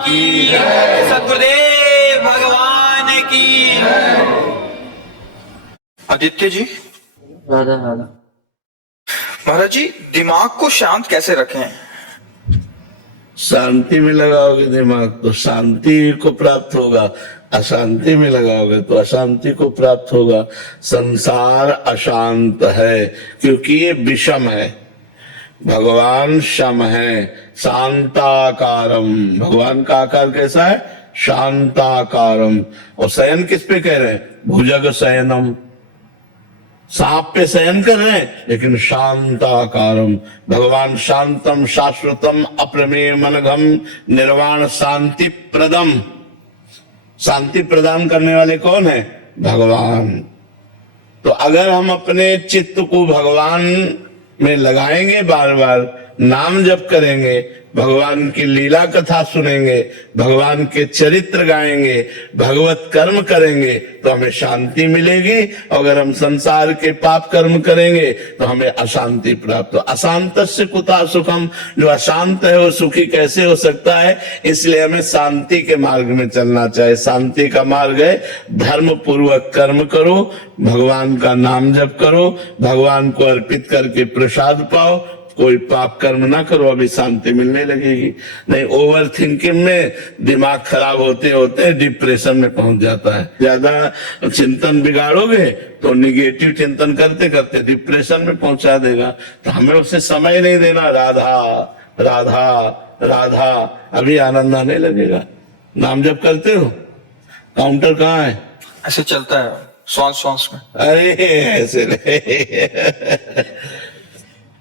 की, सद्गुरुदेव भगवान की। आदित्य जी, राधा राधा। महाराज जी, दिमाग को शांत कैसे रखें? शांति में लगाओगे दिमाग तो शांति को प्राप्त होगा, अशांति में लगाओगे तो अशांति को प्राप्त होगा। संसार अशांत है क्योंकि ये विषम है, भगवान शम है, शांताकारम। भगवान का आकार कैसा है? शांताकारम। और शयन किस पे कह रहे हैं? भुजग शयनम, सांप पे शयन कर रहे हैं, लेकिन शांताकारम। भगवान शांतम शाश्वतम अप्रमेय मनघम निर्वाण शांति प्रदम। शांति प्रदान करने वाले कौन है? भगवान। तो अगर हम अपने चित्त को भगवान में लगाएंगे, बार बार नाम जप करेंगे, भगवान की लीला कथा सुनेंगे, भगवान के चरित्र गाएंगे, भगवत कर्म करेंगे तो हमें शांति मिलेगी। अगर हम संसार के पाप कर्म करेंगे तो हमें अशांति प्राप्त हो। अशांत से कुता सुखम, जो अशांत है वो सुखी कैसे हो सकता है? इसलिए हमें शांति के मार्ग में चलना चाहिए। शांति का मार्ग है धर्म पूर्वक कर्म करो, भगवान का नाम जप करो, भगवान को अर्पित करके प्रसाद पाओ, कोई पाप कर्म ना करो, अभी शांति मिलने लगेगी। नहीं, ओवर थिंकिंग में दिमाग खराब होते होते डिप्रेशन में पहुंच जाता है। ज्यादा चिंतन बिगाड़ोगे तो निगेटिव चिंतन करते करते डिप्रेशन में पहुंचा देगा। तो हमें उससे समय नहीं देना। राधा राधा राधा, अभी आनंद आने लगेगा। नाम जप करते हो? काउंटर कहाँ है? ऐसे चलता है श्वास श्वास में। अरे ऐसे नहीं।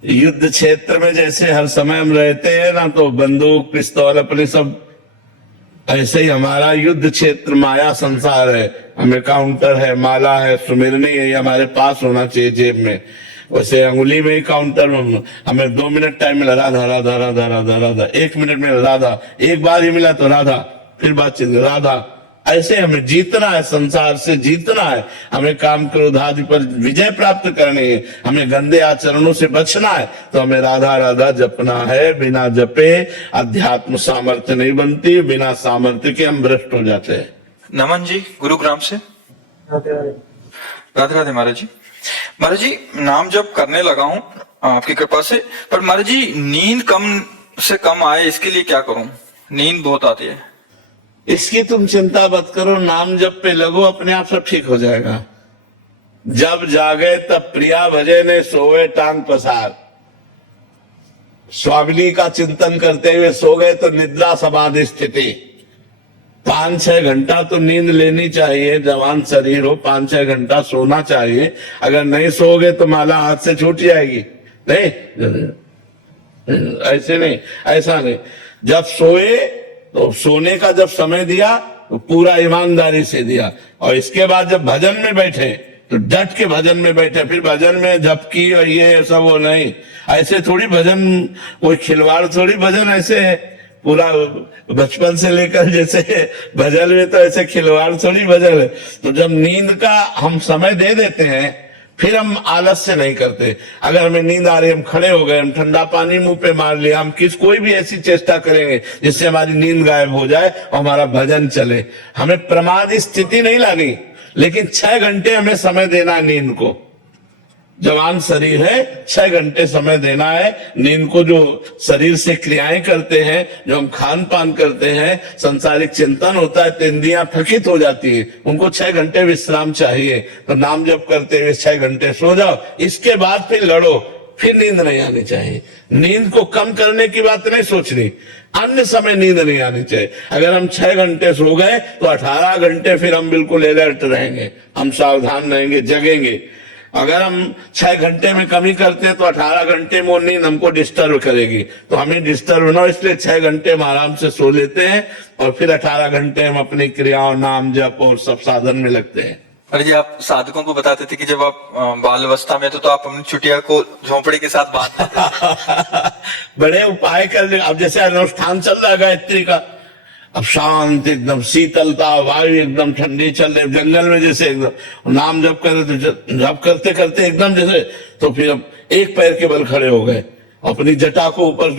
युद्ध क्षेत्र में जैसे हर समय हम रहते हैं ना, तो बंदूक पिस्तौल अपने सब, ऐसे ही हमारा युद्ध क्षेत्र माया संसार है। हमें काउंटर है, माला है, सुमिरनी है, ये हमारे पास होना चाहिए जेब में। वैसे अंगुली में ही काउंटर में हमें 2 मिनट टाइम मिला, राधा राधा राधा राधा राधा, 1 मिनट में राधा, एक बार ही मिला तो राधा, फिर बातचीत राधा। ऐसे हमें जीतना है, संसार से जीतना है, हमें काम क्रोध आदि पर विजय प्राप्त करनी है, हमें गंदे आचरणों से बचना है, तो हमें राधा राधा जपना है। बिना जपे अध्यात्म सामर्थ्य नहीं बनती, बिना सामर्थ्य के हम भ्रष्ट हो जाते हैं। नमन जी, गुरुग्राम से। राधे राधे। राधे राधे महाराज जी। महाराज जी, नाम जप करने लगा हूँ आपकी कृपा से, पर महाराज जी नींद कम से कम आए, इसके लिए क्या करूं? नींद बहुत आती है। इसकी तुम चिंता मत करो, नाम जप पे लगो, अपने आप सब ठीक हो जाएगा। जब जागे तब प्रिया भजे ने सोवे टांग पसार। स्वामिनी का चिंतन करते हुए सो गए तो निद्रा समाधि स्थिति। 5-6 घंटा तो नींद लेनी चाहिए। जवान शरीर हो, 5-6 घंटा सोना चाहिए। अगर नहीं सोओगे तो माला हाथ से छूट जाएगी। नहीं, ऐसे नहीं, ऐसा नहीं। जब सोए तो सोने का जब समय दिया तो पूरा ईमानदारी से दिया, और इसके बाद जब भजन में बैठे तो डट के भजन में बैठे। फिर भजन में जप की और ये सब वो नहीं, ऐसे थोड़ी भजन, कोई खिलवाड़ थोड़ी भजन ऐसे है। पूरा बचपन से लेकर जैसे भजन में तो ऐसे खिलवाड़ थोड़ी भजन है। तो जब नींद का हम समय दे देते हैं, फिर हम आलस से नहीं करते। अगर हमें नींद आ रही, हम खड़े हो गए, हम ठंडा पानी मुंह पे मार लिया, हम कोई भी ऐसी चेष्टा करेंगे जिससे हमारी नींद गायब हो जाए और हमारा भजन चले। हमें प्रमाद स्थिति नहीं लानी, लेकिन 6 घंटे हमें समय देना है नींद को। जवान शरीर है, 6 घंटे समय देना है नींद को। जो शरीर से क्रियाएं करते हैं, जो हम खान पान करते हैं, संसारिक चिंतन होता है, तो इंद्रियां थकित हो जाती है, उनको 6 घंटे विश्राम चाहिए। तो नाम जप करते हुए 6 घंटे सो जाओ, इसके बाद फिर लड़ो, फिर नींद नहीं आनी चाहिए। नींद को कम करने की बात नहीं सोचनी, अन्य समय नींद नहीं आनी चाहिए। अगर हम 6 घंटे सो गए तो 18 घंटे फिर हम बिल्कुल अलर्ट रहेंगे, हम सावधान रहेंगे, जगेंगे। अगर हम 6 घंटे में कमी करते हैं तो 18 घंटे में वो नींद हमको डिस्टर्ब करेगी। तो हमें डिस्टर्ब ना हो, इसलिए 6 घंटे हम आराम से सो लेते हैं और फिर 18 घंटे हम अपनी क्रियाओं, नाम जप और सब साधन में लगते हैं। अरे जी, आप साधकों को बताते थे कि जब आप बाल अवस्था में तो आप अपनी चुटिया को झोंपड़ी के साथ बांधते बड़े उपाय कर ले। अब जैसे अनुष्ठान चल रहा है गायत्री का, अब शांत एकदम शीतलता, वायु एकदम ठंडी चल रही, जंगल में जैसे एकदम नाम जप कर, जप करते करते एकदम जैसे, तो फिर अब एक पैर के बल खड़े हो गए, अपनी जटा को ऊपर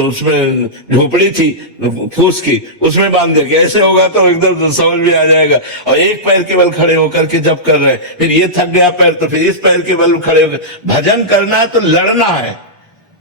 उसमें झोपड़ी थी फूस की, उसमें बांध दिया कि ऐसे होगा तो एकदम समझ में आ जाएगा। और एक पैर के बल खड़े होकर के जब कर रहे हैं, फिर ये थक गया पैर तो फिर इस पैर के बल खड़े होकर। भजन करना है तो लड़ना है,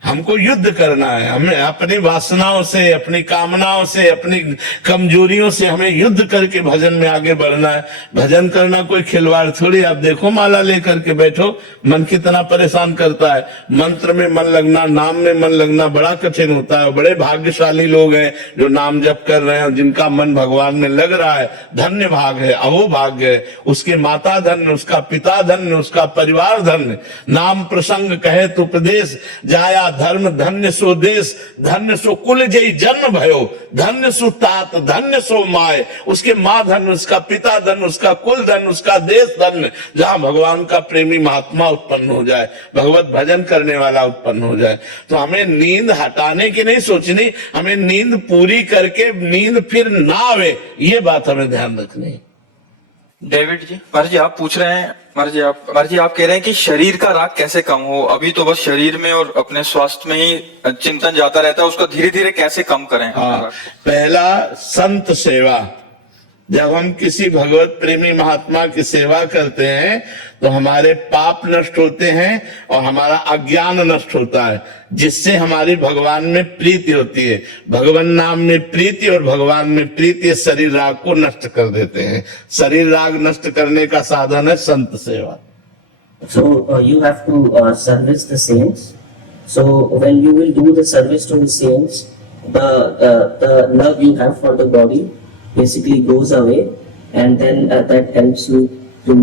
हमको युद्ध करना है। हमें अपनी वासनाओं से, अपनी कामनाओं से, अपनी कमजोरियों से हमें युद्ध करके भजन में आगे बढ़ना है। भजन करना कोई खिलवाड़ थोड़ी। आप देखो माला लेकर के बैठो, मन कितना परेशान करता है। मंत्र में मन लगना, नाम में मन लगना बड़ा कठिन होता है। बड़े भाग्यशाली लोग हैं जो नाम जप कर रहे हैं, जिनका मन भगवान में लग रहा है। धन्य भाग है, अहो भाग्य है। उसके माता धन्य, उसका पिता धन्य, उसका परिवार धन्य। नाम प्रसंग कहे तो उपदेश, जाया धर्म धन्य सो देश, धन्य सो कुल जय जन्म भयो, धन्य सो तात धन्य सो माय। उसके माँ धन्य, उसका पिता धन्य, उसका कुल धन्य, उसका देश धन्य, जहां भगवान का प्रेमी महात्मा उत्पन्न हो जाए, भगवत भजन करने वाला उत्पन्न हो जाए। तो हमें नींद हटाने की नहीं सोचनी, हमें नींद पूरी करके नींद फिर ना आवे, ये बात हमें ध्यान रखनी है। डेविड जी, महाराज जी आप पूछ रहे हैं, महाराज जी आप कह रहे हैं कि शरीर का राग कैसे कम हो। अभी तो बस शरीर में और अपने स्वास्थ्य में ही चिंतन जाता रहता है, उसको धीरे धीरे कैसे कम करें। हाँ, पहला संत सेवा। जब हम किसी भगवत प्रेमी महात्मा की सेवा करते हैं तो हमारे पाप नष्ट होते हैं और हमारा अज्ञान नष्ट होता है, जिससे हमारी भगवान में प्रीति होती है। भगवान नाम में प्रीति और भगवान में प्रीति शरीर राग को नष्ट कर देते हैं। शरीर राग नष्ट करने का साधन है संत सेवा। So you have to service the saints. So when you will do the service to the saints, the love you have for the body basically goes away, and then that helps you to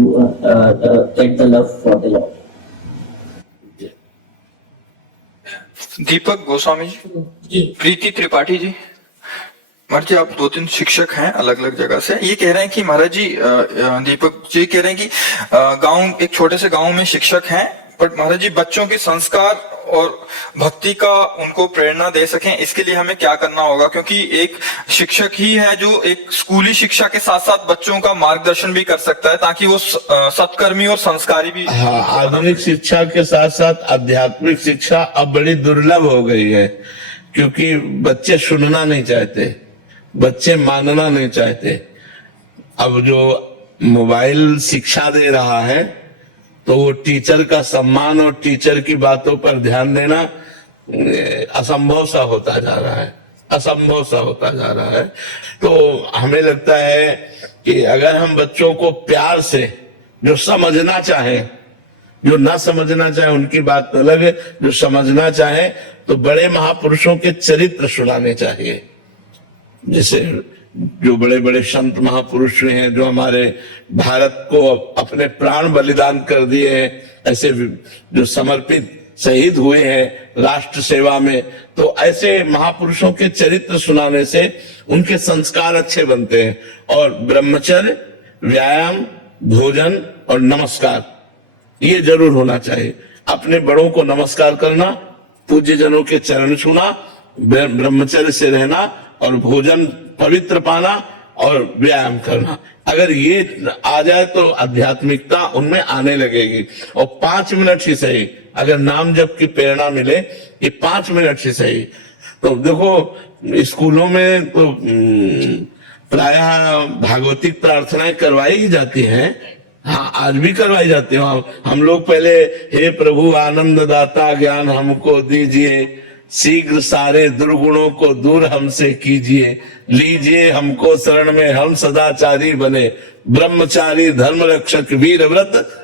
get the love for the Lord. दीपक गोस्वामी जी, प्रीति त्रिपाठी जी, महाराज जी आप 2-3 शिक्षक हैं अलग अलग जगह से। ये कह रहे हैं कि महाराज जी, दीपक जी कह रहे हैं कि गांव, एक छोटे से गांव में शिक्षक हैं, पर महाराज जी बच्चों के संस्कार और भक्ति का उनको प्रेरणा दे सकें, इसके लिए हमें क्या करना होगा। क्योंकि एक शिक्षक ही है जो एक स्कूली शिक्षा के साथ साथ बच्चों का मार्गदर्शन भी कर सकता है, ताकि वो सत्कर्मी और संस्कारी भी। हाँ, आधुनिक शिक्षा के साथ साथ आध्यात्मिक शिक्षा अब बड़ी दुर्लभ हो गई है, क्योंकि बच्चे सुनना नहीं चाहते, बच्चे मानना नहीं चाहते। अब जो मोबाइल शिक्षा दे रहा है तो वो टीचर का सम्मान और टीचर की बातों पर ध्यान देना असंभव सा होता जा रहा है, असंभव सा होता जा रहा है। तो हमें लगता है कि अगर हम बच्चों को प्यार से, जो समझना चाहे, जो ना समझना चाहे उनकी बात अलग है, जो समझना चाहे तो बड़े महापुरुषों के चरित्र सुनाने चाहिए। जैसे जो बड़े बड़े संत महापुरुष हैं, जो हमारे भारत को अपने प्राण बलिदान कर दिए हैं, ऐसे जो समर्पित शहीद हुए हैं राष्ट्र सेवा में, तो ऐसे महापुरुषों के चरित्र सुनाने से उनके संस्कार अच्छे बनते हैं। और ब्रह्मचर्य, व्यायाम, भोजन और नमस्कार, ये जरूर होना चाहिए। अपने बड़ों को नमस्कार करना, पूज्य जनों के चरण छूना, ब्रह्मचर्य से रहना और भोजन पवित्र पाना और व्यायाम करना। अगर ये आ जाए तो आध्यात्मिकता उनमें आने लगेगी। और 5 मिनट ही सही, अगर नाम जप की प्रेरणा मिले, ये 5 मिनट ही सही। तो देखो स्कूलों में तो प्रायः भागवतिक प्रार्थनाएं करवाई ही जाती हैं। हाँ, आज भी करवाई जाती है। हम लोग पहले, हे प्रभु आनंद दाता ज्ञान हमको दीजिए, शीघ्र सारे दुर्गुणों को दूर हमसे कीजिए, लीजिए हमको शरण में, हम सदाचारी बने, ब्रह्मचारी धर्म रक्षक वीर व्रत।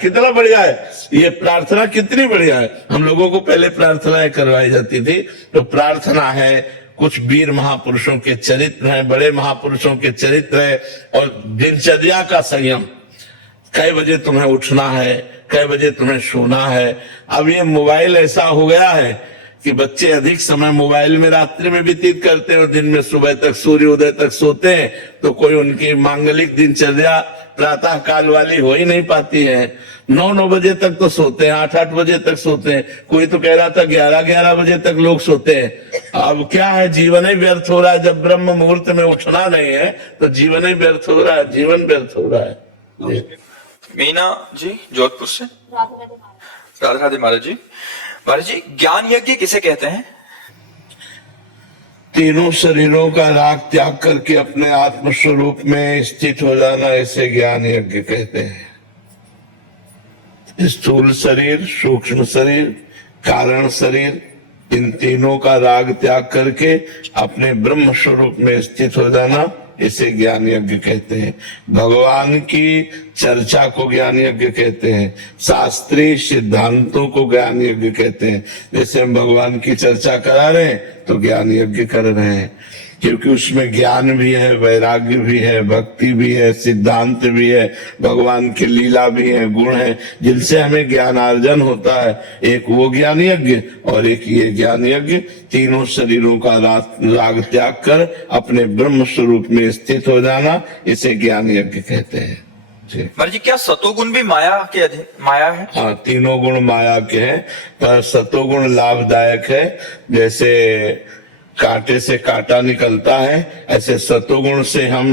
कितना बढ़िया है ये प्रार्थना, कितनी बढ़िया है। हम लोगों को पहले प्रार्थनाएं करवाई जाती थी। तो प्रार्थना है, कुछ वीर महापुरुषों के चरित्र हैं, बड़े महापुरुषों के चरित्र है, और दिनचर्या का संयम। कई बजे तुम्हें उठना है, कई बजे तुम्हें सोना है। अब ये मोबाइल ऐसा हो गया है कि बच्चे अधिक समय मोबाइल में रात्रि में व्यतीत करते हैं और दिन में सुबह तक, सूर्योदय तक सोते हैं। तो कोई उनकी मांगलिक दिनचर्या प्रातः काल वाली हो ही नहीं पाती है। 9-9 बजे तक तो सोते हैं, 8-8 बजे तक सोते हैं। कोई तो कह रहा था 11-11 बजे तक लोग सोते हैं। अब क्या है, जीवन ही व्यर्थ हो रहा है। जब ब्रह्म मुहूर्त में उठना नहीं है तो जीवन ही व्यर्थ हो रहा है, जीवन व्यर्थ हो रहा है। मीना जी जोधपुर से। राधे राधे महाराज जी। महाराज जी ज्ञान यज्ञ किसे कहते हैं? तीनों शरीरों का राग त्याग करके अपने आत्म स्वरूप में स्थित हो जाना, इसे ज्ञान यज्ञ कहते हैं। स्थूल शरीर, सूक्ष्म शरीर, कारण शरीर, इन तीनों का राग त्याग करके अपने ब्रह्म स्वरूप में स्थित हो जाना, इसे ज्ञान यज्ञ कहते हैं। भगवान की चर्चा को ज्ञान यज्ञ कहते हैं। शास्त्रीय सिद्धांतों को ज्ञान यज्ञ कहते हैं। जैसे हम भगवान की चर्चा करा रहे हैं तो ज्ञान यज्ञ कर रहे हैं, क्योंकि उसमें ज्ञान भी है, वैराग्य भी है, भक्ति भी है, सिद्धांत भी है, भगवान की लीला भी है, गुण है, जिनसे हमें ज्ञानार्जन होता है। एक वो ज्ञान यज्ञ और एक ये ज्ञान यज्ञ। तीनों शरीरों का राग त्याग कर अपने ब्रह्म स्वरूप में स्थित हो जाना, इसे ज्ञान यज्ञ कहते हैं। महाराज जी क्या सतोगुण भी माया के अधीन माया है? हाँ, तीनों गुण माया के हैं, पर सतोगुण लाभदायक है। जैसे कांटे से कांटा निकलता है, ऐसे सतोगुण से हम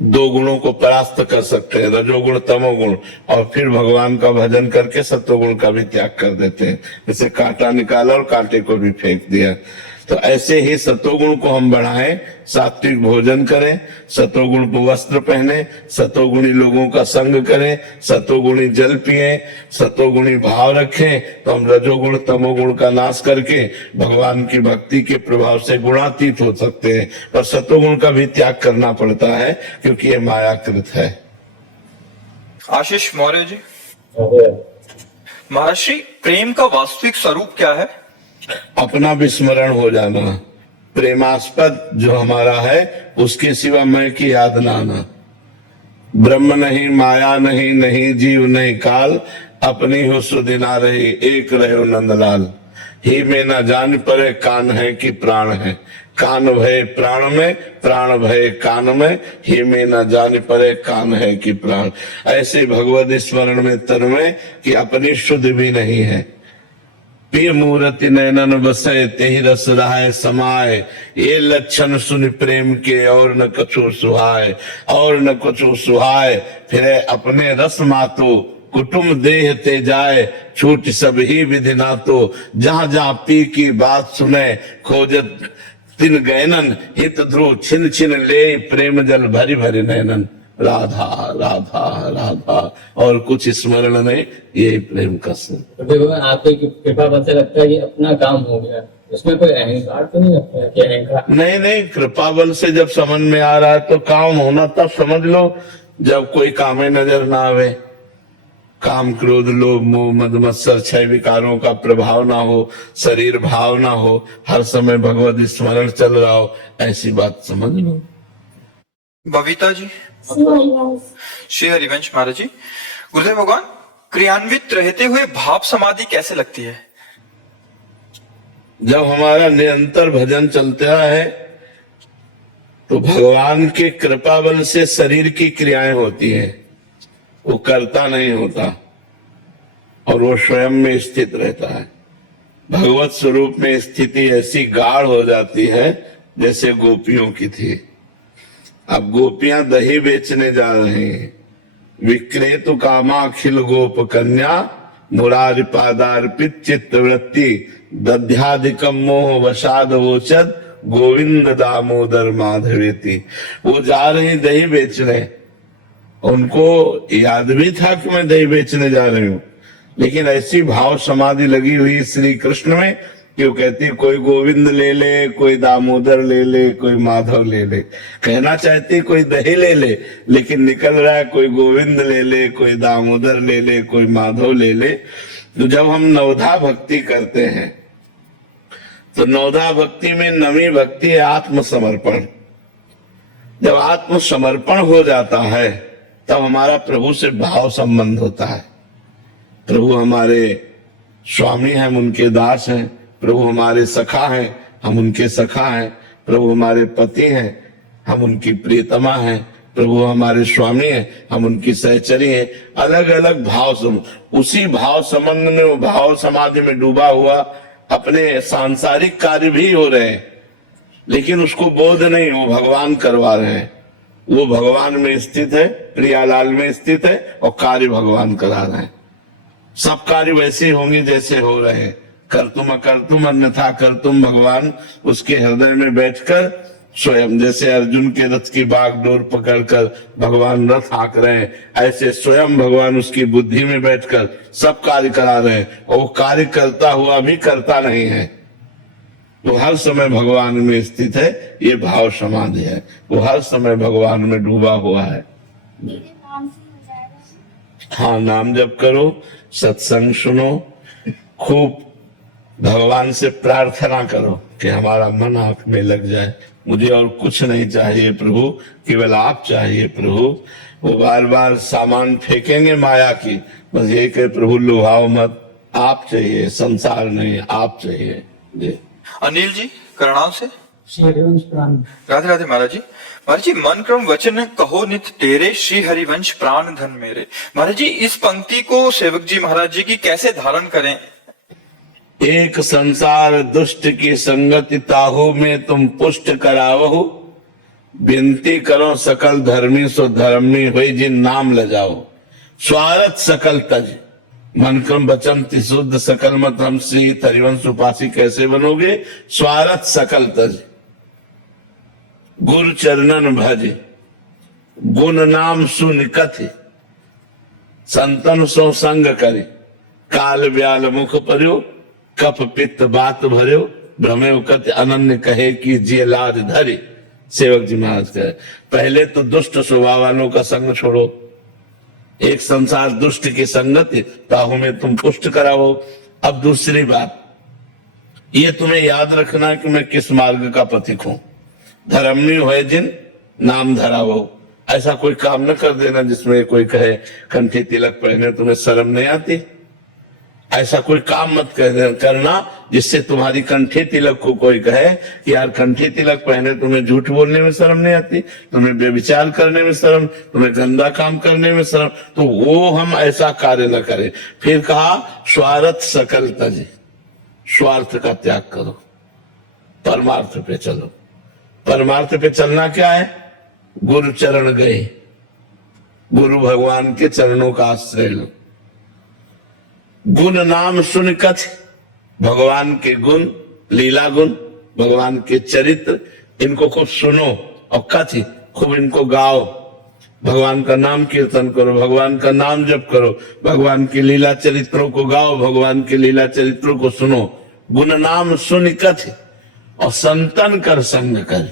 दो गुणों को परास्त कर सकते हैं, रजोगुण तमोगुण, और फिर भगवान का भजन करके सतोगुण का भी त्याग कर देते हैं। जैसे कांटा निकाला और कांटे को भी फेंक दिया। तो ऐसे ही सतोगुण को हम बढ़ाएं, सात्विक भोजन करें, सतोगुण को वस्त्र पहने, सतोगुणी लोगों का संग करें, सतोगुणी जल पिए, सतोगुणी भाव रखें, तो हम रजोगुण तमोगुण का नाश करके भगवान की भक्ति के प्रभाव से गुणातीत हो सकते हैं। पर सतोगुण का भी त्याग करना पड़ता है, क्योंकि ये मायाकृत है। आशीष मौर्य जी, महाराज श्री प्रेम का वास्तविक स्वरूप क्या है? अपना विस्मरण हो जाना, प्रेमास्पद जो हमारा है उसके सिवा मैं की याद ना आना। ब्रह्म नहीं, माया नहीं, नहीं जीव नहीं काल, अपनी हो सुदिना रही, एक रहो नंदलाल। ही में न जान परे कान है कि प्राण है, कान भय प्राण में, प्राण भय कान में, ही में न जान परे कान है कि प्राण। ऐसे भगवत स्मरण में तन्मय कि अपनी शुद्ध भी नहीं है। प्रिय मूर्ति नैनन बसे तेहि रस रहाय समाय, ये लक्षण सुन प्रेम के और न कछु सुहाय, और न कछु सुहाय। फिर अपने रस मातो कुटुम देह ते जाए, छूट सब ही विधि ना तो, जहां जहां पी की बात सुने, खोजत तिन गैनन, हित ध्रुव छिन छिन ले, प्रेम जल भरी भरी नैनन। राधा राधा राधा, और कुछ स्मरण नहीं, यही प्रेम का सिंह। देखो आपको कृपा बल से लगता है कि अपना काम हो गया, इसमें कोई अहंकार तो नहीं लगता है कि अहंकार? नहीं नहीं, कृपा बल से जब समझ में आ रहा है तो काम होना तब समझ लो, जब कोई काम नजर ना आवे। काम क्रोध लोभ मोह मद मत्सर छह विकारों का प्रभाव ना हो, शरीर भाव ना हो, हर समय भगवत स्मरण चल रहा हो, ऐसी बात समझ लो। बबीता जी, श्री हरिवंश महाराज जी, गुरुदेव भगवान क्रियान्वित रहते हुए भाव समाधि कैसे लगती है? जब हमारा निरंतर भजन चलता है तो भगवान के कृपा बल से शरीर की क्रियाएं होती हैं, वो करता नहीं होता, और वो स्वयं में स्थित रहता है। भगवत स्वरूप में स्थिति ऐसी गाढ़ हो जाती है जैसे गोपियों की थी। अब गोपियां दही बेचने जा रहे हैं, विक्रेतु कामाखिल गोप कन्या, मुरारि पादार्पित चित्त वृत्ति, दध्याधिकम मोह वसाद वोचद, गोविंद दामोदर माधवेति। वो जा रही दही बेचने, उनको याद भी था कि मैं दही बेचने जा रही हूँ, लेकिन ऐसी भाव समाधि लगी हुई श्री कृष्ण में कि वो कहती कोई गोविंद ले ले, कोई दामोदर ले ले, कोई माधव ले ले। कहना चाहती कोई दही ले ले, लेकिन निकल रहा है कोई गोविंद ले ले, कोई दामोदर ले ले, कोई माधव ले ले। तो जब हम नवधा भक्ति करते हैं तो नवधा भक्ति में नवी भक्ति है आत्मसमर्पण। जब आत्मसमर्पण हो जाता है तब हमारा प्रभु से भाव संबंध होता है। प्रभु हमारे स्वामी हैं, हम उनके दास हैं। प्रभु हमारे सखा हैं, हम उनके सखा हैं। प्रभु हमारे पति हैं, हम उनकी प्रियतमा हैं। प्रभु हमारे स्वामी हैं, हम उनकी सहचरी हैं। अलग अलग भाव, उसी भाव संबंध में, वो भाव समाधि में डूबा हुआ अपने सांसारिक कार्य भी हो रहे हैं, लेकिन उसको बोध नहीं, वो भगवान करवा रहे हैं। वो भगवान में स्थित है, प्रियालाल में स्थित है, और कार्य भगवान करा रहे हैं। सब कार्य वैसे होंगे जैसे हो रहे हैं, कर्तुम अकर्तुम अन्यथा कर्तुम, भगवान उसके हृदय में बैठकर स्वयं, जैसे अर्जुन के रथ की बागडोर पकड़कर भगवान रथ हाँक रहे हैं, ऐसे स्वयं भगवान उसकी बुद्धि में बैठकर सब कार्य करा रहे हैं। और वो कार्य करता हुआ भी करता नहीं है, वो हर समय भगवान में स्थित है। ये भाव समाधि है, वो हर समय भगवान में डूबा हुआ है। हाँ, नाम जप करो, सत्संग सुनो, खूब भगवान से प्रार्थना करो कि हमारा मन आप में लग जाए। मुझे और कुछ नहीं चाहिए प्रभु, केवल आप चाहिए प्रभु। वो बार बार सामान फेंकेंगे माया की, बस ये कहे प्रभु लुभाओ मत, आप चाहिए, संसार नहीं, आप चाहिए। जी अनिल जी करणाल से। श्री हरिवंश प्राण। राधे राधे महाराज जी। महाराज जी, मन क्रम वचन कहो नित तेरे, श्री हरिवंश प्राण धन मेरे। महाराज जी, इस पंक्ति को सेवक जी महाराज जी की कैसे धारण करें? एक संसार दुष्ट की संगति ताहू में तुम पुष्ट करावहु, विनती करो सकल धर्मी सो धर्मी हुई जिन नाम ल जाओ। स्वार्थ सकल तज, मन क्रम वचन शुद्ध सकल मत हम श्री हरिवंश उपासी कैसे बनोगे? स्वार्थ सकल तज, गुरु चरणन भज, गुण नाम सुन कथि, संतन सो संग करे, काल ब्याल मुख पर्यो, कप पित्त बात भर्यो, भ्रमे कत अनन्य कहे कि जे लाज धरे। सेवक जी महाराज कहे, पहले तो दुष्ट स्वभाव वालों का संग छोड़ो, एक संसार दुष्ट की संगति ताहू में तुम पुष्ट कराओ। अब दूसरी बात, ये तुम्हें याद रखना कि मैं किस मार्ग का पथिक हूं। धर्मनी हुए जिन नाम धरावो, ऐसा कोई काम न कर देना जिसमें कोई कहे कंठी तिलक पहने तुम्हें शर्म नहीं आती। ऐसा कोई काम मत करना जिससे तुम्हारी कंठी तिलक को कोई कहे कि यार कंठी तिलक पहने तुम्हें झूठ बोलने में शर्म नहीं आती, तुम्हें व्यभिचार करने में शर्म, तुम्हें गंदा काम करने में शर्म, तो वो हम ऐसा कार्य न करें। फिर कहा स्वार्थ सकल तज, स्वार्थ का त्याग करो, परमार्थ पे चलो। परमार्थ पे चलना क्या है? गुरु चरण गए, गुरु भगवान के चरणों का आश्रय लो। गुण नाम सुन कथ, भगवान के गुण, लीला गुण, भगवान के चरित्र, इनको खूब सुनो और कथ खूब इनको गाओ। भगवान का नाम कीर्तन करो, भगवान का नाम जप करो, भगवान की लीला चरित्रों को गाओ, भगवान के लीला चरित्रों को सुनो। गुण नाम सुन कथ और संतन कर संग कर,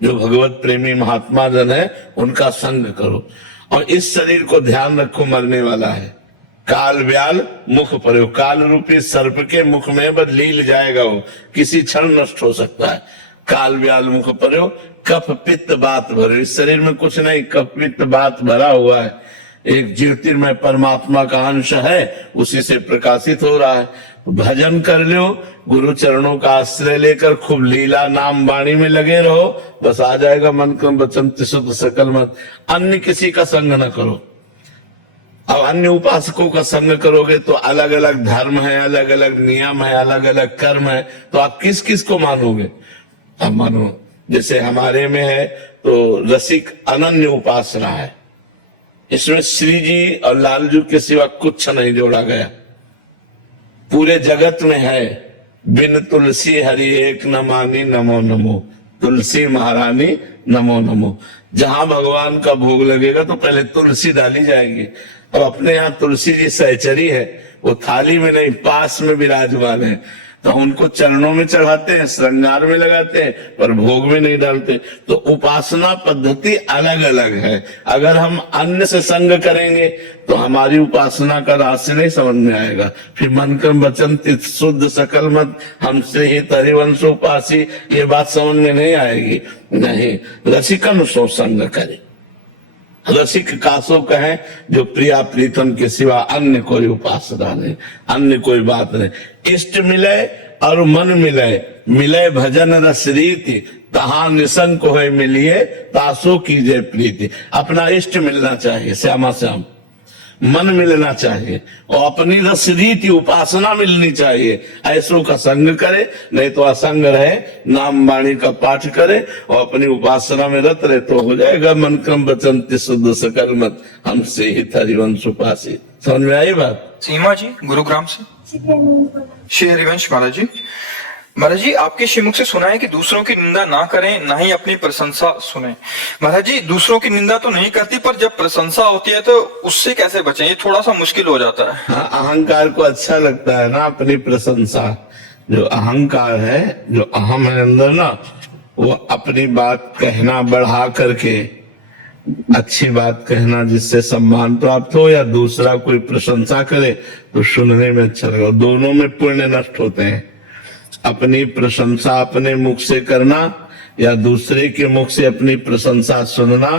जो भगवत प्रेमी महात्मा जन है उनका संग करो। और इस शरीर को ध्यान रखो, मरने वाला है। काल व्याल मुख पर्यो, काल रूपी सर्प के मुख में बस लील जाएगा, वो किसी क्षण नष्ट हो सकता है। काल व्याल मुख पर्यो, कफ पित्त बात भरो, इस शरीर में कुछ नहीं, कफ पित्त बात भरा हुआ है। एक ज्योतिर्मय परमात्मा का अंश है, उसी से प्रकाशित हो रहा है। भजन कर लो, गुरु चरणों का आश्रय लेकर खूब लीला नाम वाणी में लगे रहो, बस आ जाएगा मन क्रम वचन शुद्ध सकल मत। अन्य किसी का संग न करो। अब अन्य उपासकों का संग करोगे तो अलग अलग धर्म है, अलग अलग नियम है, अलग अलग कर्म है, तो आप किस किस को मानोगे? अब मानो जैसे हमारे में है तो रसिक अनन्य उपासना है, इसमें श्री जी और लालजू के सिवा कुछ नहीं जोड़ा गया। पूरे जगत में है बिन तुलसी हरि एक न मानी नमो नमो, तुलसी महारानी नमो नमो। जहां भगवान का भोग लगेगा तो पहले तुलसी डाली जाएगी। अब अपने यहाँ तुलसी जी सहचरी है, वो थाली में नहीं पास में विराजमान है, तो उनको चरणों में चढ़ाते हैं, श्रृंगार में लगाते हैं, पर भोग में नहीं डालते। तो उपासना पद्धति अलग अलग है। अगर हम अन्य से संग करेंगे तो हमारी उपासना का रहस्य नहीं समझ में आएगा। फिर मन क्रम वचन शुद्ध सकल मत हमसे ही हरिवंश उपासी, ये बात समझ में नहीं आएगी। नहीं, रसिकन सो संग करे। रसिक कासो कहें जो प्रिया प्रीतम के सिवा अन्य कोई उपासना नहीं, अन्य कोई बात नहीं। इष्ट मिले और मन मिले, मिले भजन रस रीति, तहां निसंग को है मिलिए तासो कीजिए प्रीति। अपना इष्ट मिलना चाहिए, श्यामा श्याम मन मिलना चाहिए, और अपनी रस रीति उपासना मिलनी चाहिए। ऐसों का संग करे, नहीं तो असंग रहे, नाम वाणी का पाठ करे और अपनी उपासना में रत रहे, तो हो जाएगा मन क्रम वचन शुद्ध सकल मत हमसे ही हरिवंश उपासी। समझ में आई बात? सीमा जी गुरुग्राम से। श्री हरिवंश महाराज जी। महाराज जी आपके श्रीमुख से सुना है कि दूसरों की निंदा ना करें, ना ही अपनी प्रशंसा सुने। महाराज जी दूसरों की निंदा तो नहीं करती, पर जब प्रशंसा होती है तो उससे कैसे बचें, ये थोड़ा सा मुश्किल हो जाता है। हाँ, अहंकार को अच्छा लगता है ना अपनी प्रशंसा। जो अहंकार है, जो अहम है अंदर ना, वो अपनी बात कहना बढ़ा करके, अच्छी बात कहना जिससे सम्मान प्राप्त हो, या दूसरा कोई प्रशंसा करे तो सुनने में अच्छा लगे, दोनों में पुण्य नष्ट होते हैं। अपनी प्रशंसा अपने मुख से करना या दूसरे के मुख से अपनी प्रशंसा सुनना,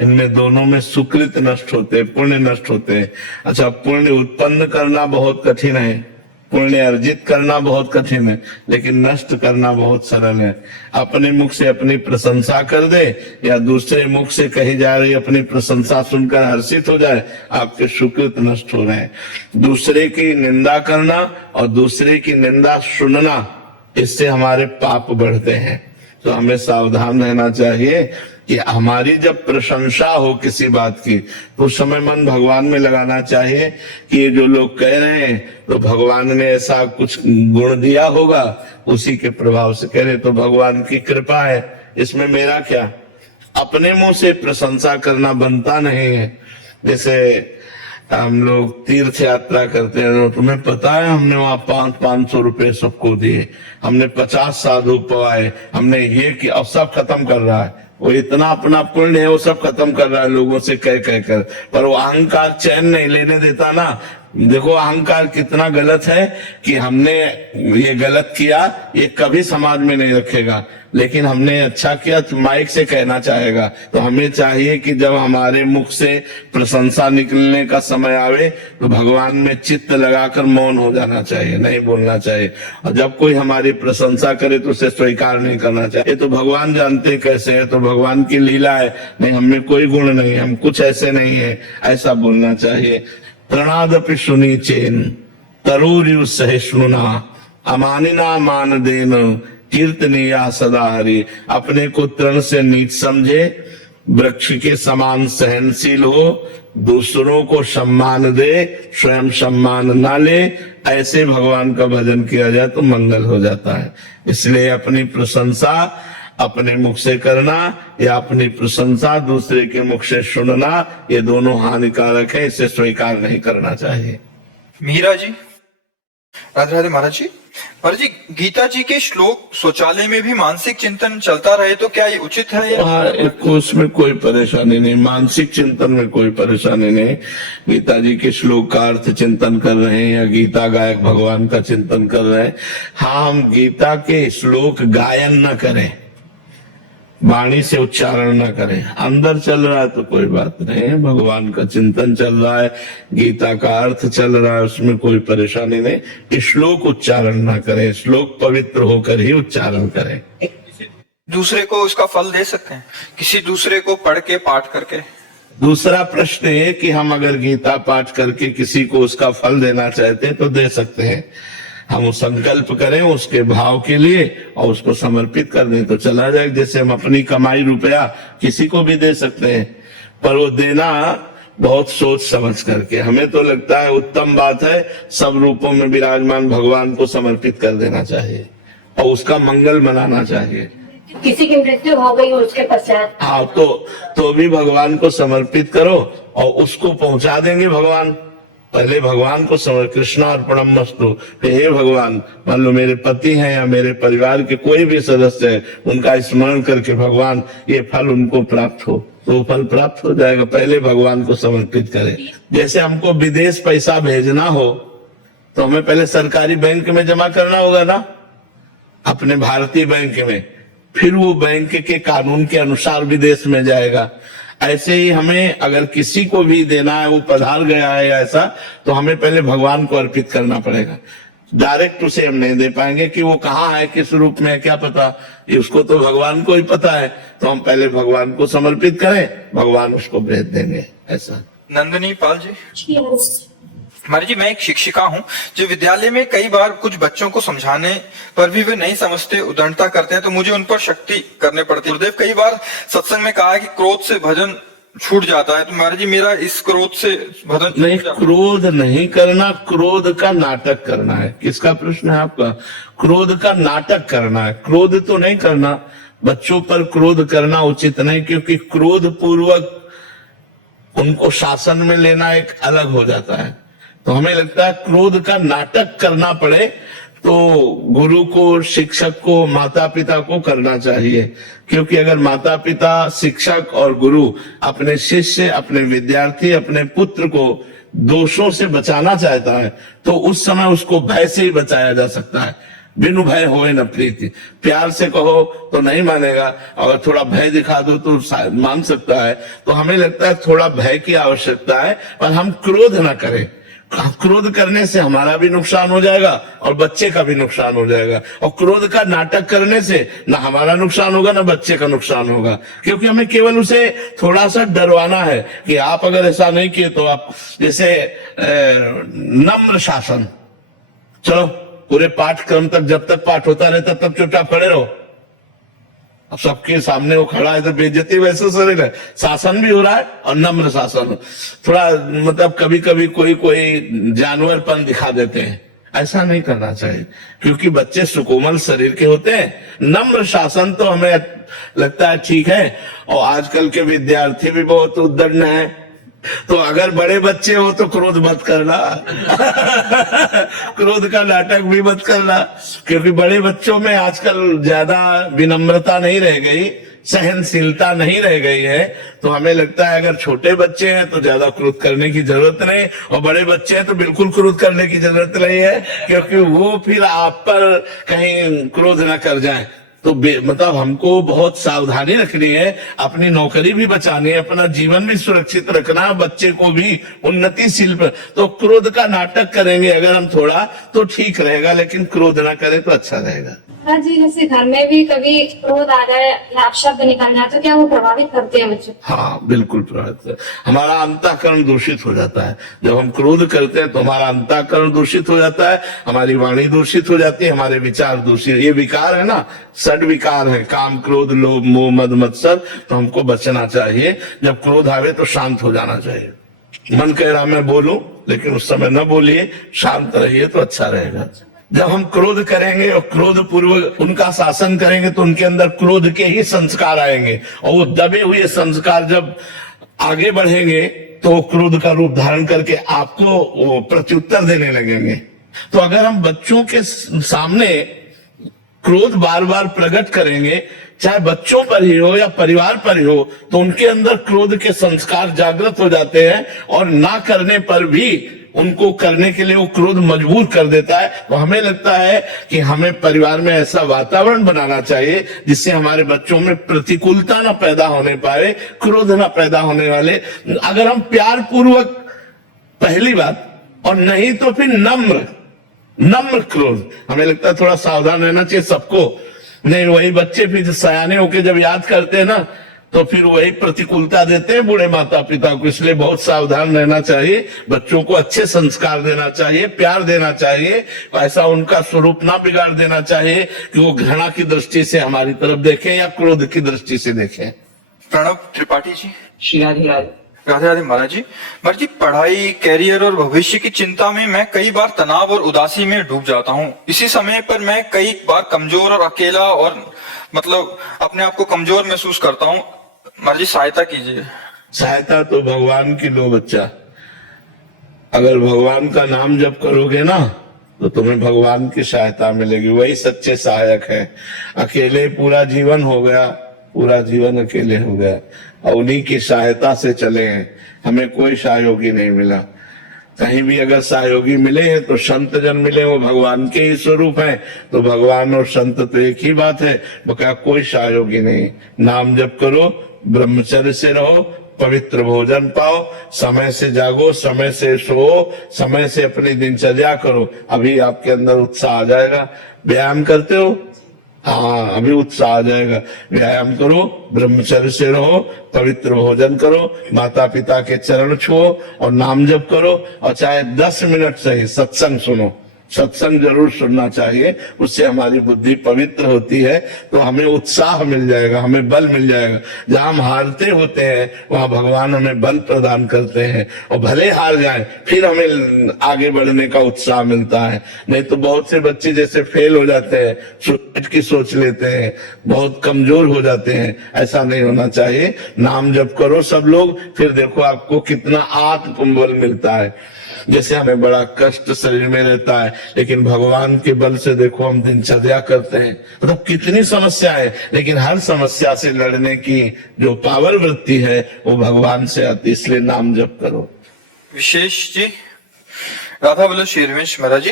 इनमें दोनों में सुकृत नष्ट होते हैं, पुण्य नष्ट होते हैं। अच्छा, पुण्य उत्पन्न करना बहुत कठिन है, पुण्य अर्जित करना बहुत कठिन है, लेकिन नष्ट करना बहुत सरल है। अपने मुख से अपनी प्रशंसा कर दे या दूसरे मुख से कही जा रही अपनी प्रशंसा सुनकर हर्षित हो जाए, आपके सुकृत नष्ट हो रहे हैं। दूसरे की निंदा करना और दूसरे की निंदा सुनना, इससे हमारे पाप बढ़ते हैं। तो हमें सावधान रहना चाहिए कि हमारी जब प्रशंसा हो किसी बात की, तो उस समय मन भगवान में लगाना चाहिए कि ये जो लोग कह रहे हैं तो भगवान ने ऐसा कुछ गुण दिया होगा, उसी के प्रभाव से कह रहे, तो भगवान की कृपा है, इसमें मेरा क्या। अपने मुंह से प्रशंसा करना बनता नहीं है। जैसे हम लोग तीर्थ यात्रा करते हैं, तुम्हें पता है हमने वहां 500 रुपए सबको दिए, हमने 50 साधु पवाए, हमने ये किया, और सब खत्म कर रहा है। वो इतना अपना पुण्य है, वो सब खत्म कर रहा है लोगों से कह कर, पर वो अहंकार चैन नहीं लेने देता ना। देखो अहंकार कितना गलत है कि हमने ये गलत किया, ये कभी समाज में नहीं रखेगा, लेकिन हमने अच्छा किया तो माइक से कहना चाहेगा। तो हमें चाहिए कि जब हमारे मुख से प्रशंसा निकलने का समय आवे तो भगवान में चित्त लगाकर मौन हो जाना चाहिए, नहीं बोलना चाहिए। और जब कोई हमारी प्रशंसा करे तो उसे स्वीकार नहीं करना चाहिए। ये तो भगवान जानते कैसे है, तो भगवान की लीला है, नहीं हमें कोई गुण नहीं, हम कुछ ऐसे नहीं है, ऐसा बोलना चाहिए। प्रणादपि सुनी चेन तरुर्यु सहिष्णुना अमानिना मान देन कीर्तनीया सदा हरि। अपने को तृण से नीच समझे, वृक्ष के समान सहनशील हो, दूसरों को सम्मान दे, स्वयं सम्मान ना ले, ऐसे भगवान का भजन किया जाए तो मंगल हो जाता है। इसलिए अपनी प्रशंसा अपने मुख से करना या अपनी प्रशंसा दूसरे के मुख से सुनना, ये दोनों हानिकारक है, इसे स्वीकार नहीं करना चाहिए। मीरा जी। राधे राधे महाराज जी। महाराज जी गीता जी के श्लोक शौचालय में भी मानसिक चिंतन चलता रहे तो क्या ये उचित है या? उसमें कोई परेशानी नहीं, मानसिक चिंतन में कोई परेशानी नहीं। गीता जी के श्लोक का अर्थ चिंतन कर रहे हैं या गीता गायक भगवान का चिंतन कर रहे हैं। हाँ, हम गीता के श्लोक गायन न करें, वाणी से उच्चारण न करें, अंदर चल रहा है तो कोई बात नहीं है, भगवान का चिंतन चल रहा है, गीता का अर्थ चल रहा है, उसमें कोई परेशानी नहीं। श्लोक उच्चारण न करें, श्लोक पवित्र होकर ही उच्चारण करें। दूसरे को उसका फल दे सकते हैं, किसी दूसरे को पढ़ के पाठ करके। दूसरा प्रश्न है कि हम अगर गीता पाठ करके किसी को उसका फल देना चाहते हैं तो दे सकते हैं। हम संकल्प करें उसके भाव के लिए और उसको समर्पित कर दें तो चला जाए। जैसे हम अपनी कमाई रुपया किसी को भी दे सकते हैं, पर वो देना बहुत सोच समझ करके। हमें तो लगता है उत्तम बात है सब रूपों में विराजमान भगवान को समर्पित कर देना चाहिए और उसका मंगल मनाना चाहिए। किसी की मृत्यु हो गई उसके पश्चात, हाँ, तो भी भगवान को समर्पित करो और उसको पहुंचा देंगे भगवान। पहले भगवान को कृष्ण अर्पणम मस्तु, हे भगवान, मान लो मेरे पति हैं या मेरे परिवार के कोई भी सदस्य है, उनका स्मरण करके भगवान ये फल उनको प्राप्त हो, तो फल प्राप्त हो जाएगा। पहले भगवान को समर्पित करें। जैसे हमको विदेश पैसा भेजना हो तो हमें पहले सरकारी बैंक में जमा करना होगा ना, अपने भारतीय बैंक में, फिर वो बैंक के कानून के अनुसार विदेश में जाएगा। ऐसे ही हमें अगर किसी को भी देना है, वो पधार गया है ऐसा, तो हमें पहले भगवान को अर्पित करना पड़ेगा। डायरेक्ट उसे हम नहीं दे पाएंगे कि वो कहाँ है, किस रूप में है, क्या पता, ये उसको तो भगवान को ही पता है। तो हम पहले भगवान को समर्पित करें, भगवान उसको भेज देंगे। ऐसा। नंदिनी पाल जी। महाराज जी मैं एक शिक्षिका हूँ जो विद्यालय में कई बार कुछ बच्चों को समझाने पर भी वे नहीं समझते, उद्दंडता करते हैं, तो मुझे उन पर शक्ति करने पड़ती है। गुरुदेव कई बार सत्संग में कहा है कि क्रोध से भजन छूट जाता है, तो महाराज जी मेरा इस क्रोध से बदन नहीं, छूट जाता है। क्रोध नहीं करना, क्रोध का नाटक करना है। किसका प्रश्न है आपका? क्रोध का नाटक करना है, क्रोध तो नहीं करना। बच्चों पर क्रोध करना उचित नहीं, क्योंकि क्रोध पूर्वक उनको शासन में लेना एक अलग हो जाता है। तो हमें लगता है क्रोध का नाटक करना पड़े तो गुरु को, शिक्षक को, माता पिता को करना चाहिए। क्योंकि अगर माता पिता, शिक्षक और गुरु अपने शिष्य, अपने विद्यार्थी, अपने पुत्र को दोषों से बचाना चाहता है, तो उस समय उसको भय से ही बचाया जा सकता है। बिनु भय होए न प्रीति। प्यार से कहो तो नहीं मानेगा, और थोड़ा भय दिखा दो तो मान सकता है। तो हमें लगता है थोड़ा भय की आवश्यकता है, पर हम क्रोध ना करें। क्रोध करने से हमारा भी नुकसान हो जाएगा और बच्चे का भी नुकसान हो जाएगा। और क्रोध का नाटक करने से ना हमारा नुकसान होगा ना बच्चे का नुकसान होगा, क्योंकि हमें केवल उसे थोड़ा सा डरवाना है कि आप अगर ऐसा नहीं किए तो आप, जैसे नम्र शासन। चलो पूरे पाठक्रम तक, जब तक पाठ होता रहता तब चुपचाप खड़े रहो। अब सबके सामने वो खड़ा है तो बेइज्जती वैसे शरीर है। शासन भी हो रहा है और नम्र शासन। थोड़ा मतलब कभी कभी कोई जानवरपन दिखा देते हैं, ऐसा नहीं करना चाहिए, क्योंकि बच्चे सुकोमल शरीर के होते हैं। नम्र शासन तो हमें लगता है ठीक है। और आजकल के विद्यार्थी भी बहुत उद्दंड हैं, तो अगर बड़े बच्चे हो तो क्रोध मत करना क्रोध का नाटक भी मत करना, क्योंकि बड़े बच्चों में आजकल ज्यादा विनम्रता नहीं रह गई, सहनशीलता नहीं रह गई है। तो हमें लगता है अगर छोटे बच्चे हैं तो ज्यादा क्रोध करने की जरूरत नहीं, और बड़े बच्चे हैं तो बिल्कुल क्रोध करने की जरूरत नहीं है, क्योंकि वो फिर आप पर कहीं क्रोध न कर जाए। तो मतलब हमको बहुत सावधानी रखनी है, अपनी नौकरी भी बचानी है, अपना जीवन भी सुरक्षित रखना, बच्चे को भी उन्नतिशील पर। तो क्रोध का नाटक करेंगे अगर हम थोड़ा तो ठीक रहेगा, लेकिन क्रोध ना करें तो अच्छा रहेगा। हाँ जी, जैसे घर में भी कभी क्रोध आ जाए या शब्द निकल जाए तो क्या वो प्रभावित करते हैं बच्चे? हाँ बिल्कुल प्रभावित है। हमारा अंतःकरण दूषित हो जाता है। जब हम क्रोध करते हैं तो हमारा अंतःकरण दूषित हो जाता है, हमारी वाणी दूषित हो जाती है, हमारे विचार दूषित। ये विकार है ना, षड विकार है, काम, क्रोध, लोभ, मोह, मद, मत्सर। तो हमको बचना चाहिए। जब क्रोध आवे तो शांत हो जाना चाहिए। मन कह रहा मैं बोलूं, लेकिन उस समय न बोलिए, शांत रहिए तो अच्छा रहेगा। जब हम क्रोध करेंगे और क्रोध पूर्वक उनका शासन करेंगे तो उनके अंदर क्रोध के ही संस्कार आएंगे, और वो दबे हुए संस्कार जब आगे बढ़ेंगे तो क्रोध का रूप धारण करके आपको वो प्रत्युत्तर देने लगेंगे। तो अगर हम बच्चों के सामने क्रोध बार बार प्रकट करेंगे, चाहे बच्चों पर ही हो या परिवार पर ही हो, तो उनके अंदर क्रोध के संस्कार जागृत हो जाते हैं, और ना करने पर भी उनको करने के लिए वो क्रोध मजबूर कर देता है। तो हमें लगता है कि हमें परिवार में ऐसा वातावरण बनाना चाहिए जिससे हमारे बच्चों में प्रतिकूलता ना पैदा होने पाए, क्रोध ना पैदा होने वाले। अगर हम प्यार पूर्वक, पहली बात, और नहीं तो फिर नम्र क्रोध, हमें लगता है थोड़ा सावधान रहना चाहिए सबको। नहीं, वही बच्चे फिर सयाने होके जब याद करते हैं ना तो फिर वही प्रतिकूलता देते हैं बूढ़े माता पिता को। इसलिए बहुत सावधान रहना चाहिए, बच्चों को अच्छे संस्कार देना चाहिए, प्यार देना चाहिए, ऐसा उनका स्वरूप ना बिगाड़ देना चाहिए कि वो घृणा की दृष्टि से हमारी तरफ देखें या क्रोध की दृष्टि से देखें। प्रणव त्रिपाठी जी। श्री राधे राधे। राधे राधे महाराज जी। महाराज जी, पढ़ाई, कैरियर और भविष्य की चिंता में मैं कई बार तनाव और उदासी में डूब जाता हूँ। इसी समय पर मैं कई बार कमजोर और अकेला और मतलब अपने आप को कमजोर महसूस करता हूँ। महाराज जी सहायता कीजिए। सहायता तो भगवान की लो बच्चा। अगर भगवान का नाम जप करोगे ना तो तुम्हें भगवान की सहायता मिलेगी, वही सच्चे सहायक है। अकेले पूरा जीवन हो गया, पूरा जीवन अकेले हो गया, और उन्हीं की सहायता से चले हैं। हमें कोई सहयोगी नहीं मिला। कहीं भी अगर सहयोगी मिले हैं तो संत जन मिले, वो भगवान के ही स्वरूप हैं। तो भगवान और संत तो एक ही बात है, बका कोई सहयोगी नहीं। नाम जप करो, ब्रह्मचर्य से रहो, पवित्र भोजन पाओ, समय से जागो, समय से सो, समय से अपनी दिनचर्या करो। अभी आपके अंदर उत्साह आ जाएगा। व्यायाम करते हो? हाँ, अभी उत्साह आ जाएगा। व्यायाम करो, ब्रह्मचर्य से रहो, पवित्र भोजन करो, माता पिता के चरण छुओ और नाम जप करो, और चाहे 10 मिनट सही सत्संग सुनो। सत्संग जरूर सुनना चाहिए, उससे हमारी बुद्धि पवित्र होती है, तो हमें उत्साह मिल जाएगा, हमें बल मिल जाएगा। जहां हम हारते होते हैं वहां भगवान हमें बल प्रदान करते हैं, और भले हार जाएं फिर हमें आगे बढ़ने का उत्साह मिलता है। नहीं तो बहुत से बच्चे जैसे फेल हो जाते हैं, सुसाइड की सोच लेते हैं, बहुत कमजोर हो जाते हैं। ऐसा नहीं होना चाहिए। नाम जप करो सब लोग, फिर देखो आपको कितना आत्मबल मिलता है। जैसे हमें बड़ा कष्ट शरीर में रहता है, लेकिन भगवान के बल से देखो हम दिनचर्या करते हैं, मतलब कितनी समस्या है, लेकिन हर समस्या से लड़ने की जो पावर वृत्ति है वो भगवान से आती है। इसलिए नाम जप करो। विशेष जी, राधा वल्लभ श्री हरिवंश महाराज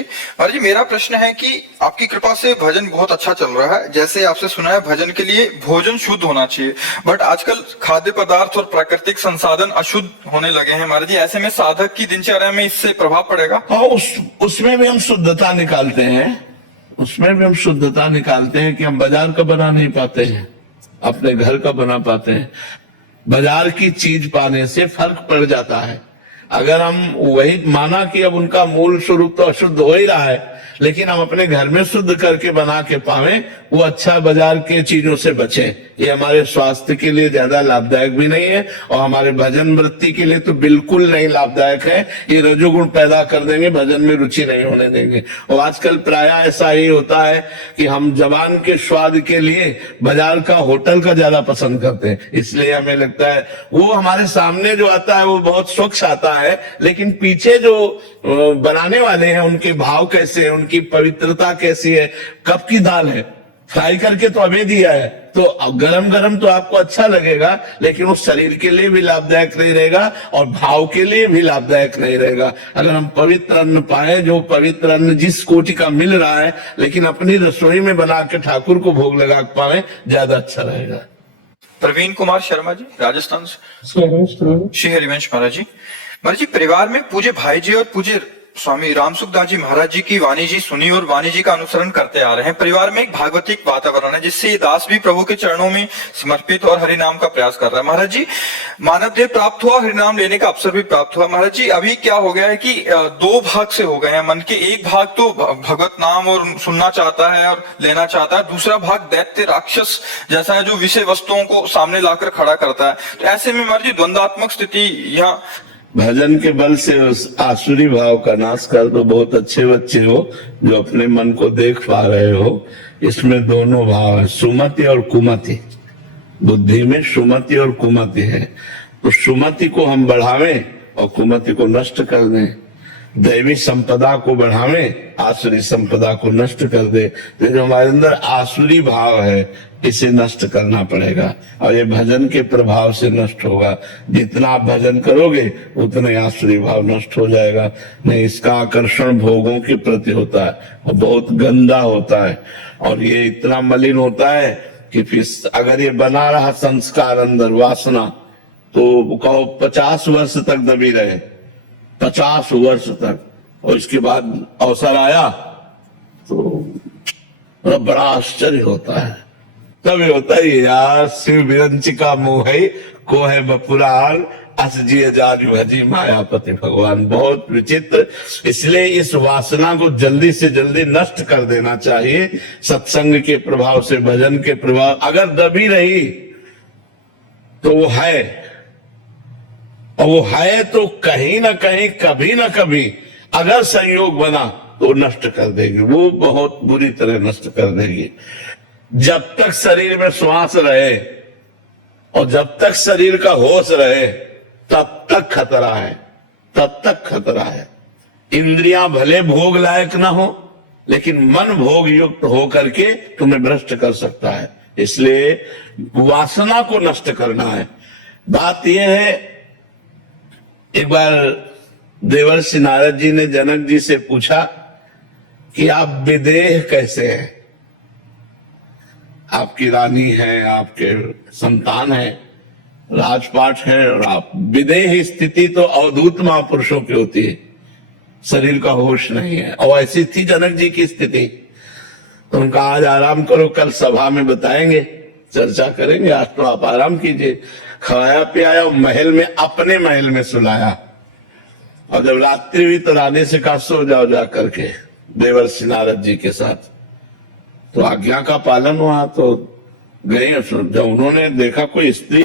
जी, मेरा प्रश्न है कि आपकी कृपा से भजन बहुत अच्छा चल रहा है। जैसे आपसे सुना है भजन के लिए भोजन शुद्ध होना चाहिए, बट आजकल खाद्य पदार्थ और प्राकृतिक संसाधन अशुद्ध होने लगे हैं महाराज जी। ऐसे में साधक की दिनचर्या में इससे प्रभाव पड़ेगा? हाँ, उसमें भी हम शुद्धता निकालते हैं, उसमें भी हम शुद्धता निकालते हैं कि हम बाजार का बना नहीं पाते हैं, अपने घर का बना पाते हैं। बाजार की चीज पाने से फर्क पड़ जाता है। अगर हम वही माना कि अब उनका मूल स्वरूप तो अशुद्ध हो ही रहा है, लेकिन हम अपने घर में शुद्ध करके बना के पावें, वो अच्छा बाजार के चीजों से बचें। ये हमारे स्वास्थ्य के लिए ज्यादा लाभदायक भी नहीं है, और हमारे भजन वृत्ति के लिए तो बिल्कुल नहीं लाभदायक है। ये रजोगुण पैदा कर देंगे, भजन में रुचि नहीं होने देंगे। और आजकल प्राय ऐसा ही होता है कि हम जबान के स्वाद के लिए बाजार का, होटल का ज्यादा पसंद करते हैं। इसलिए हमें लगता है वो हमारे सामने जो आता है वो बहुत स्वच्छ आता है, लेकिन पीछे जो बनाने वाले हैं उनके भाव कैसे है, उनकी पवित्रता कैसी है, कब की दाल है, फ्राई करके तो हमें दिया है, तो गरम गरम तो आपको अच्छा लगेगा, लेकिन वो शरीर के लिए भी लाभदायक नहीं रहेगा और भाव के लिए भी लाभदायक नहीं रहेगा। अगर हम पवित्र अन्न पाए, जो पवित्र अन्न जिस कोटि का मिल रहा है, लेकिन अपनी रसोई में बना के ठाकुर को भोग लगा पाए, ज्यादा अच्छा रहेगा। प्रवीण कुमार शर्मा जी, राजस्थान से। श्री हरिवंश महाराज जी, परिवार में पूज्य भाई जी और पूज्य स्वामी रामसुखदास जी महाराज जी की वाणी जी सुनी और वाणी जी का अनुसरण करते आ रहे हैं। परिवार में एक भागवतिक वातावरण है, जिससे ये दास भी प्रभु के चरणों में समर्पित और हरिनाम का प्रयास कर रहा है। महाराज जी, मानव देह प्राप्त हुआ, हरिनाम लेने का अवसर भी प्राप्त हुआ। महाराज जी, अभी क्या हो गया है कि दो भाग से हो गए हैं मन के। एक भाग तो भगवत नाम और सुनना चाहता है और लेना चाहता है, दूसरा भाग दैत्य राक्षस जैसा है जो विषय वस्तुओं को सामने लाकर खड़ा करता है। तो ऐसे में महाराज जी द्वंदात्मक स्थिति यहाँ। भजन के बल से उस आसुरी भाव का नाश कर दो। बहुत अच्छे बच्चे हो जो अपने मन को देख पा रहे हो। इसमें दोनों भाव है, सुमति और कुमति। बुद्धि में सुमति और कुमति है, तो सुमति को हम बढ़ावें और कुमति को नष्ट कर दें। दैवी संपदा को बढ़ावें, आसुरी संपदा को नष्ट कर दे। तो जो हमारे अंदर आसुरी भाव है, इसे नष्ट करना पड़ेगा, और ये भजन के प्रभाव से नष्ट होगा। जितना आप भजन करोगे उतना आसुरी भाव नष्ट हो जाएगा। नहीं, इसका आकर्षण भोगों के प्रति होता है और बहुत गंदा होता है, और ये इतना मलिन होता है कि फिर अगर ये बना रहा संस्कार अंदर, वासना, तो कहो 50 वर्ष तक दबी रहे, 50 वर्ष तक, और इसके बाद अवसर आया तो बड़ा आश्चर्य होता है। तब होता है यार, शिव विरंचिका मोह है को है बपुरान, असजिय जाज भजी मायापति भगवान। बहुत विचित्र। इसलिए इस वासना को जल्दी से जल्दी नष्ट कर देना चाहिए। सत्संग के प्रभाव से, भजन के प्रभाव, अगर दबी रही तो वो है, और वो है तो कहीं ना कहीं, कभी ना कभी अगर संयोग बना तो नष्ट कर देगी, वो बहुत बुरी तरह नष्ट कर देगी। जब तक शरीर में श्वास रहे और जब तक शरीर का होश रहे, तब तक खतरा है, तब तक खतरा है। इंद्रियां भले भोग लायक ना हो, लेकिन मन भोग युक्त होकर के तुम्हें भ्रष्ट कर सकता है। इसलिए वासना को नष्ट करना है। बात यह है, एक बार देवर्षि नारद जी ने जनक जी से पूछा कि आप विदेह कैसे हैं? आपकी रानी है, आपके संतान है, राजपाट है, और आप विदेह स्थिति तो अवधूत महापुरुषों की होती है, शरीर का होश नहीं है। और ऐसी थी जनक जी की स्थिति। तो उनका आज आराम करो, कल सभा में बताएंगे, चर्चा करेंगे। आज तो आप आराम कीजिए। खाया पियाया, महल में, अपने महल में सुलाया, और जब रात्रि हुई तो रानी से कहा सो जाओ जा करके, देवर्षि नारद जी के साथ। तो आज्ञा का पालन हुआ, तो गए। जब उन्होंने देखा कोई स्त्री